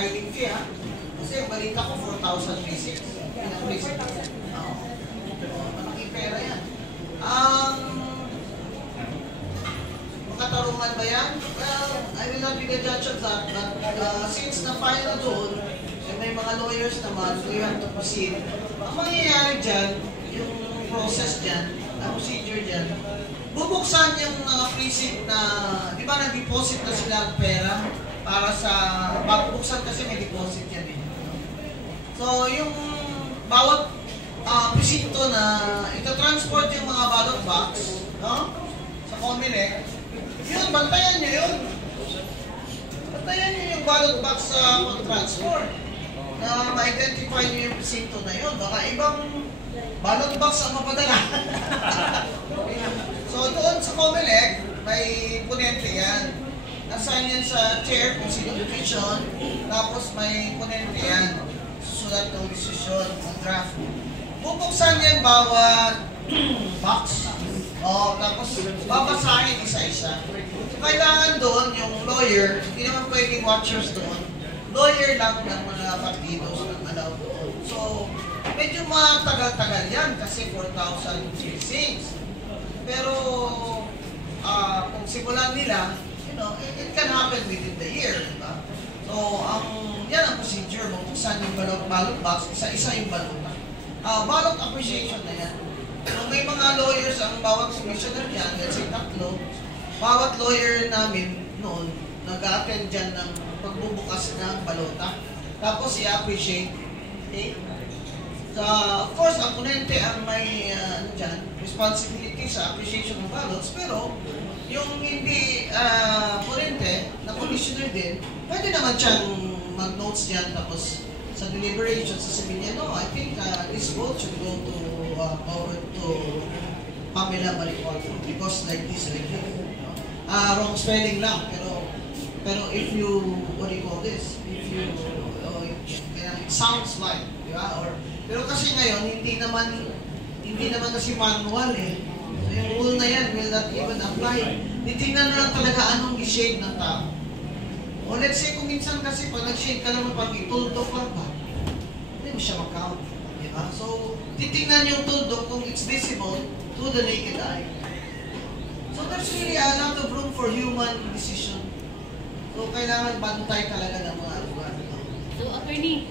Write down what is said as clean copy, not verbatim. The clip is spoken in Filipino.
filing fee ha. Kasi balita ko 4,000 basics. Pinag-basic. Oo. Malaking pera yan. Makatarungan ba yan? Well, I will not be the judge of that. But since na-file na doon, may mga lawyers naman, we have to proceed. Ang mangyayari dyan, yung process dyan, ang procedure dyan, bubuksan yung mga precinct na, di ba nag-deposit na sila ang pera para sa, bubuksan kasi may deposit yan eh. So, yung bawat presinto na ito-transport yung mga ballot box, no? Sa Comelec, yun, bantayan nyo yun. Bantayan nyo yung ballot box sa transport na ma-identify nyo yung presinto na yun. Baka ibang ballot box ang mapadala. So, doon sa Comelec, may ponente yan. Assign yan sa chair kung sino division, tapos may ponente yan. Susulat ng desisyon, ng draft. Bubuksan yan bawat box. Tapos babasahin isa-isa. So, kailangan doon yung lawyer, hindi naman pwedeng watchers doon. Lawyer lang ng mga partidos ng alaw doon. So, medyo matagal-tagal yan kasi 4,000 precincts. Pero, kung simulan nila, you know, it can happen within the year, diba? So, yan ang procedure. Buksan yung ballot box, isa-isa yung balota. Ballot appreciation na yan. So, may mga lawyers ang bawat commissioner dyan, let's say tatlo. Bawat lawyer namin noon, nag-attend dyan ng pagbubukas ng balota. Tapos, i-appreciate. Okay? So, of course, ang ponente ang may responsibility sa appreciation ng ballots, pero yung hindi ponente, na commissioner din, pwede naman siyang mag-notes diyan tapos sa deliberation, sasabihin niya, no, I think this vote should go to Pamela Maricol because like this, like this. Wrong spelling lang, pero if you, what do you call this? If you, it sounds like, di ba? Pero kasi ngayon, hindi naman kasi manual eh. So yung rule na yan will not even apply. Titingnan na lang talaga anong i-shade ng tao. O let's say kung minsan kasi pag nag-shade ka naman pag ituldok lang ba, hindi mo siya mag-count. Diba? So titingnan yung tuldok kung it's visible to the naked eye. So there's really a lot of room for human decision. So kailangan bantay talaga ng mga lugar. So attorney,